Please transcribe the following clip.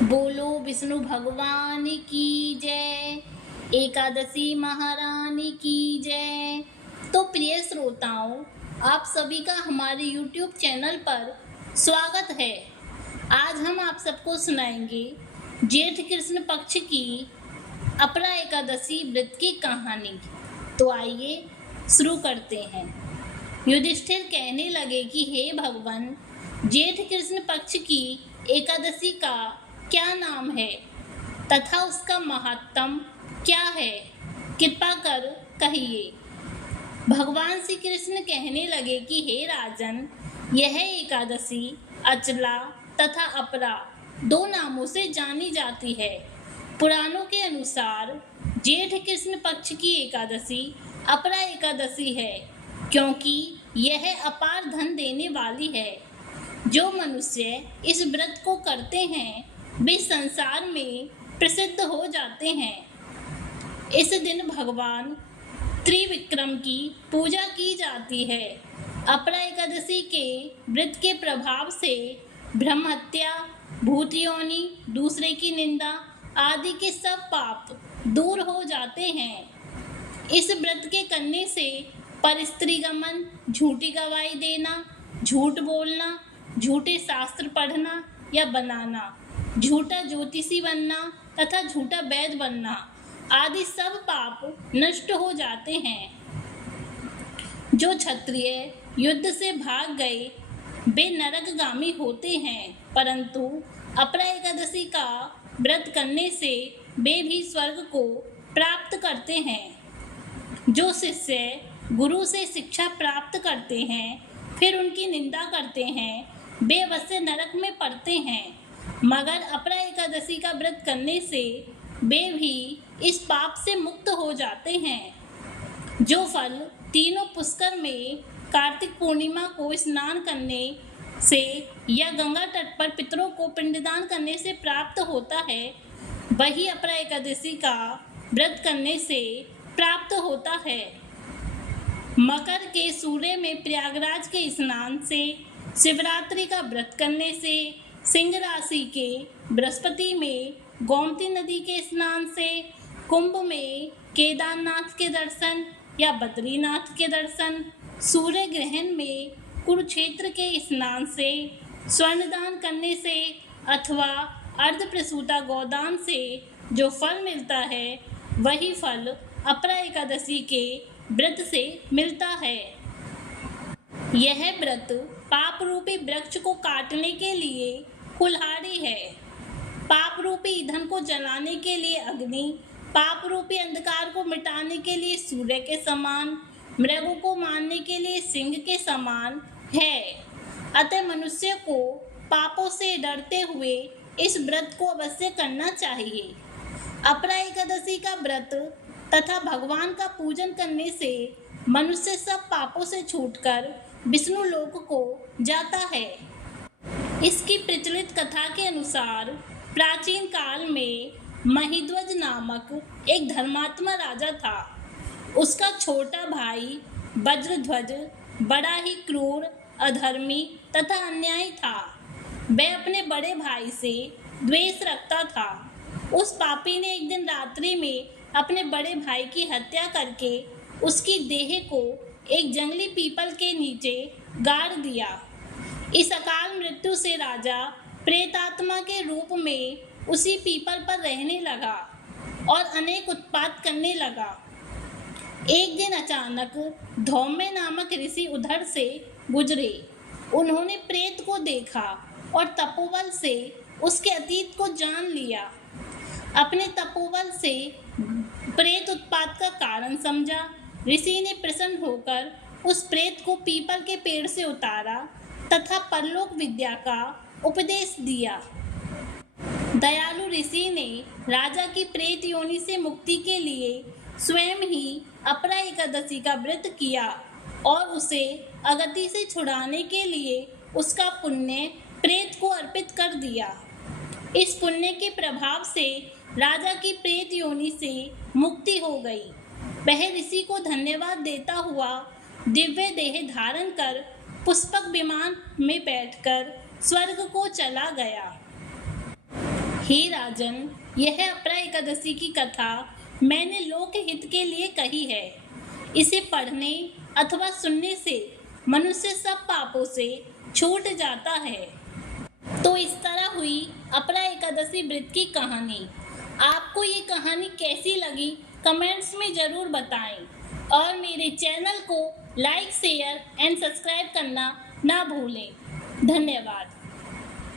बोलो विष्णु भगवान की जय। एकादशी महारानी की जय। तो प्रिय श्रोताओं, आप सभी का हमारे YouTube चैनल पर स्वागत है। आज हम आप सबको सुनाएंगे जेठ कृष्ण पक्ष की अपरा एकादशी व्रत की कहानी। तो आइए शुरू करते हैं। युधिष्ठिर कहने लगे कि हे भगवान, जेठ कृष्ण पक्ष की एकादशी का क्या नाम है तथा उसका महात्म क्या है, कृपा कर कहिए। भगवान श्री कृष्ण कहने लगे कि हे राजन, यह एकादशी अचला तथा अपरा दो नामों से जानी जाती है। पुराणों के अनुसार जेठ कृष्ण पक्ष की एकादशी अपरा एकादशी है, क्योंकि यह अपार धन देने वाली है। जो मनुष्य इस व्रत को करते हैं वे संसार में प्रसिद्ध हो जाते हैं। इस दिन भगवान त्रिविक्रम की पूजा की जाती है। अपरा एकादशी के व्रत के प्रभाव से ब्रह्म हत्या, भूत योनि, दूसरे की निंदा आदि के सब पाप दूर हो जाते हैं। इस व्रत के करने से परस्त्रीगमन, झूठी गवाही देना, झूठ बोलना, झूठे शास्त्र पढ़ना या बनाना, झूठा ज्योतिषी बनना तथा झूठा वैद्य बनना आदि सब पाप नष्ट हो जाते हैं। जो क्षत्रिय युद्ध से भाग गए वे नरकगामी होते हैं, परंतु अपरा एकादशी का व्रत करने से वे भी स्वर्ग को प्राप्त करते हैं। जो शिष्य गुरु से शिक्षा प्राप्त करते हैं फिर उनकी निंदा करते हैं वे अवश्य नरक में पड़ते हैं, मगर अपरा एकादशी का व्रत करने से वे भी इस पाप से मुक्त हो जाते हैं। जो फल तीनों पुष्कर में कार्तिक पूर्णिमा को स्नान करने से या गंगा तट पर पितरों को पिंडदान करने से प्राप्त होता है, वही अपरा एकादशी का व्रत करने से प्राप्त होता है। मकर के सूर्य में प्रयागराज के स्नान से, शिवरात्रि का व्रत करने से, सिंह राशि के बृहस्पति में गोमती नदी के स्नान से, कुंभ में केदारनाथ के दर्शन या बद्रीनाथ के दर्शन, सूर्य ग्रहण में कुरुक्षेत्र के स्नान से, स्वर्णदान करने से अथवा अर्ध प्रसूता गोदान से जो फल मिलता है वही फल अपरा एकादशी के व्रत से मिलता है। यह व्रत पाप रूपी वृक्ष को काटने के लिए कुल्हाड़ी है, पाप रूपी ईंधन को जलाने के लिए अग्नि, पाप रूपी अंधकार को मिटाने के लिए सूर्य के समान, मृगों को मारने के लिए सिंह के समान है। अतः मनुष्य को पापों से डरते हुए इस व्रत को अवश्य करना चाहिए। अपरा एकादशी का व्रत तथा भगवान का पूजन करने से मनुष्य सब पापों से छूटकर विष्णु लोक को जाता है। इसकी प्रचलित कथा के अनुसार प्राचीन काल में महिध्वज नामक एक धर्मात्मा राजा था। उसका छोटा भाई वज्रध्वज बड़ा ही क्रूर, अधर्मी तथा अन्यायी था। वह अपने बड़े भाई से द्वेष रखता था। उस पापी ने एक दिन रात्रि में अपने बड़े भाई की हत्या करके उसकी देह को एक जंगली पीपल के नीचे गाड़ दिया। इस अकाल मृत्यु से राजा प्रेतात्मा के रूप में उसी पीपल पर रहने लगा और अनेक उत्पात करने लगा। एक दिन अचानक धौम्य नामक ऋषि उधर से गुजरे। उन्होंने प्रेत को देखा और तपोबल से उसके अतीत को जान लिया। अपने तपोबल से प्रेत उत्पात का कारण समझा। ऋषि ने प्रसन्न होकर उस प्रेत को पीपल के पेड़ से उतारा तथा परलोक विद्या का उपदेश दिया। दयालु ऋषि ने राजा की प्रेत योनि से मुक्ति के लिए स्वयं ही अपरा एकादशी का व्रत किया और उसे अगति से छुड़ाने के लिए उसका पुण्य प्रेत को अर्पित कर दिया। इस पुण्य के प्रभाव से राजा की प्रेत योनि से मुक्ति हो गई। वह ऋषि को धन्यवाद देता हुआ दिव्य देह धारण कर पुष्पक विमान में बैठकर स्वर्ग को चला गया। हे राजन, यह अपरा एकादशी की कथा मैंने लोक हित के लिए कही है। इसे पढ़ने अथवा सुनने से मनुष्य सब पापों से छूट जाता है। तो इस तरह हुई अपरा एकादशी व्रत की कहानी। आपको ये कहानी कैसी लगी कमेंट्स में ज़रूर बताएं और मेरे चैनल को लाइक, शेयर एंड सब्सक्राइब करना ना भूलें। धन्यवाद।